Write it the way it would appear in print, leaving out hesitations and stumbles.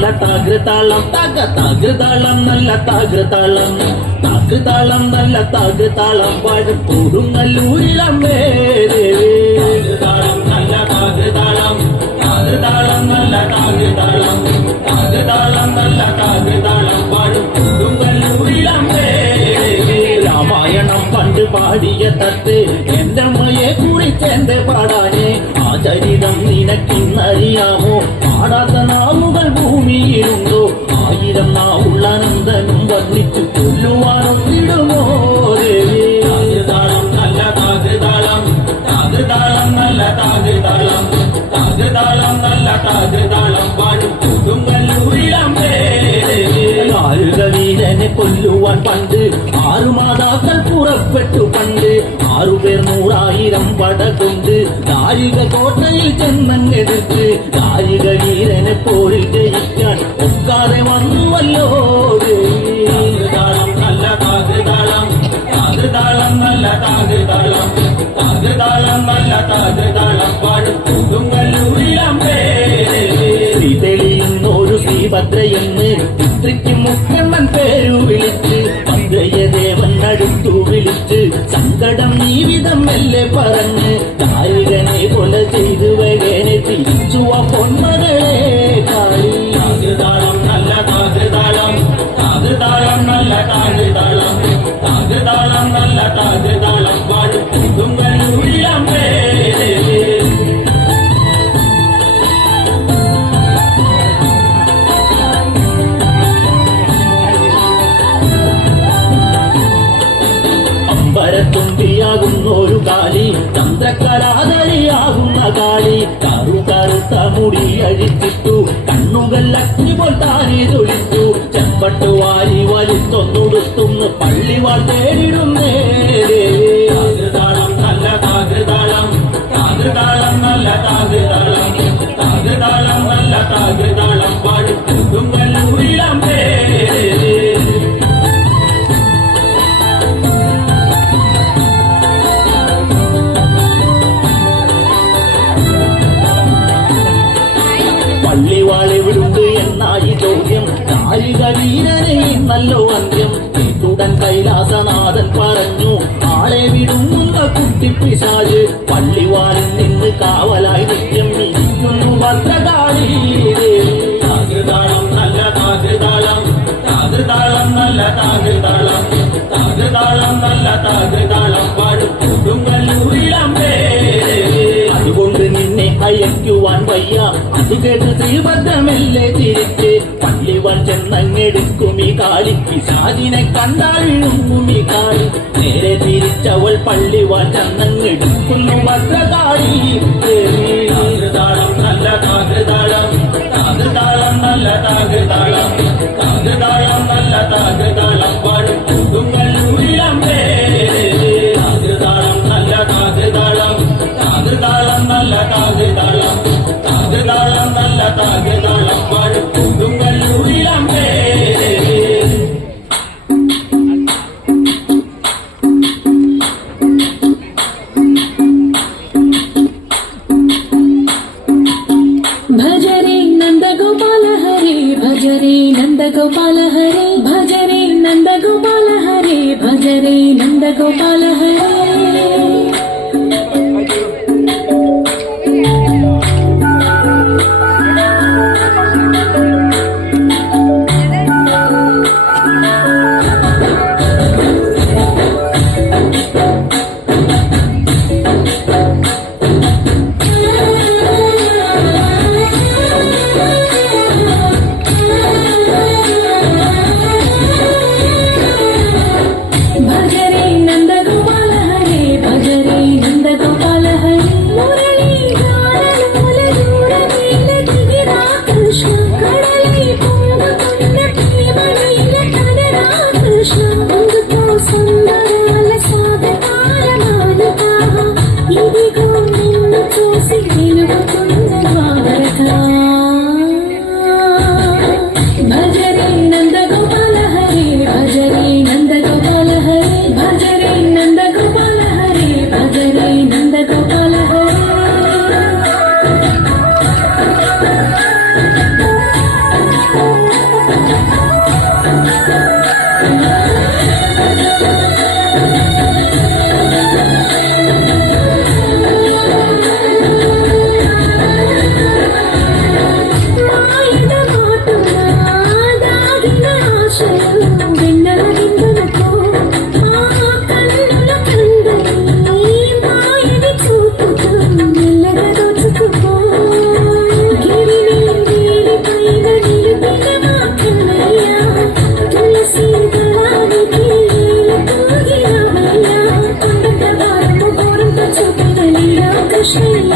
നല്ല താകൃതാളം താകൃതാളം നല്ല താകൃതാളം താകൃതാളം നല്ല താകൃതാളം പാടും കൊടുങ്ങല്ലൂരിലമ്മേ താകൃതാളം നല്ല താകൃതാളം താകൃതാളം നല്ല താകൃതാളം താകൃതാളം നല്ല താകൃതാളം പാടും കൊടുങ്ങല്ലൂരിലമ്മേ രാമായണം പണ്ട് പാടിയ തത്ത് എന്റെ അമ്മയെ കുറിച്ചെന്റെ പാടാനേ ആ ചരിതം നിനക്കിന്നറിയാമോ പാടാത്ത നാവുകൾ ഭൂമിയിലുണ്ടോ 1000 നാവുള്ള നന്ദനും വർണ്ണിച്ചു കൊല്ലുവാനൊന്നിടുമോ ദേവി താകൃതാളം നല്ല താകൃതാളം താകൃതാളം നല്ല താകൃതാളം താകൃതാളം നല്ല താകൃതാളം പാടും കൊടുങ്ങല്ലൂരിലമ്മേ വീരനെ കൊല്ലുവാൻ പണ്ട് 6 മാതാക്കൾ പുറപ്പെട്ടു പണ്ട് 6 പേർ 100,000 പട കൊണ്ട് ദാരിക കോട്ടയിൽ ചെന്നെടുത്ത് ദാരിക വീരനെ പോരിൽ ജയിക്കാൻ ഒക്കാതെ വന്നുവല്ലോ താകൃതാളം നല്ല താകൃതാളം താകൃതാളം നല്ല താകൃതാളം താകൃതാളം നല്ല താകൃതാളം പാടും കൊടുങ്ങല്ലൂരിലമ്മേ തെളിയുന്നൊരു ശ്രീഭദ്രയെന്ന് പുത്രിക്ക് മുക്കണ്ണൻ പേരു വിളിച്ച് ഭദ്രയദേവൻ അടുത്തു വിളിച്ച് സങ്കടം ജീവിതം മെല്ലെ പറഞ്ഞ് ദാരികനെ കൊല ചെയ്തു വേഗനെ തിരിച്ചു ആ പൊന്മകളെ കാളി താകൃതാളം നല്ല താകൃതാളം താകൃതാളം നല്ല താകൃതാളം താകൃതാളം നല്ല താകൃതാളം പാടും കൊടുങ്ങല്ലൂരിലമ്മേ തുമ്പിയാകുന്നൊരു കാളി ചന്ദ്രകലാധരിയാകുന്ന കാളി കറുകറുത്ത മുടി അഴിച്ചിട്ടു കണ്ണുകൾ അഗ്നി പോൽ താനെ തൊഴിച്ചു ചെമ്പട്ടു വാരി വലിത്തൊന്നുടുത്തുന്ന് പള്ളിവാൾ തേടിടുന്നേ താകൃതാളം നല്ല താകൃതാളം താകൃതാളം നല്ല താകൃതാളം താകൃതാളം നല്ല താകൃതാളം പാടും കൊടുങ്ങല്ലൂരിലമ്മേ പള്ളിവാളെവിടുണ്ട് എന്നായി ചോദ്യം ദാരിക വീരനെ നല്ലോ അന്ത്യം കേട്ടുടൻ കൈലാസനാഥൻ പറഞ്ഞു ആളെ വിടുന്ന കുട്ടിപ്പിശാച് പള്ളിവാളിൽ നിന്ന് കാവലായി നിത്യം ഇരിക്കുന്നു ഭദ്രകാളി താകൃതാളം നല്ല താകൃതാളം താകൃതാളം നല്ല താകൃതാളം താകൃതാളം നല്ല താകൃതാളം പാടും കൊടുങ്ങല്ലൂരിലമ്മേ അതുകൊണ്ട് നിന്നെ അയക്കുവാൻ വയ്യ അത് കേട്ട് ശ്രീഭദ്രമെല്ലെ തിരിച്ച് പള്ളിവാൾ ചെന്നങ്ങെടുക്കും ഈ കാളി പിശാചിനെ കണ്ടാൽ വിഴുങ്ങും ഈ കാളി നേരെ തിരിച്ചവൾ പള്ളിവാൾ ചെന്നങ്ങെടുക്കുന്നു ഭദ്രകാളി താകൃതാളം നല്ല താകൃതാളം താകൃതാളം നല്ല താകൃതാളം താകൃതാളം നല്ല താകൃതാളം പാടും കൊടുങ്ങല്ലൂരിലമ്മേ താകൃതാളം നല്ല താകൃതാളം താകൃതാളം നല്ല താകൃതാളം താകൃതാളം നല്ല താകൃതാളം പാടും കൊടുങ്ങല്ലൂരിലമ്മേ ഭജരേ നന്ദഗോപാല ഹരേ ഭജരേ നന്ദഗോപാല ഹരേ ഭജരേ നന്ദഗോപാല ഹരേ ഭജരേ നന്ദഗോപാല ഹരേ ഭജരേ നന്ദഗോപാല ഹരേ കൃഷ്ണ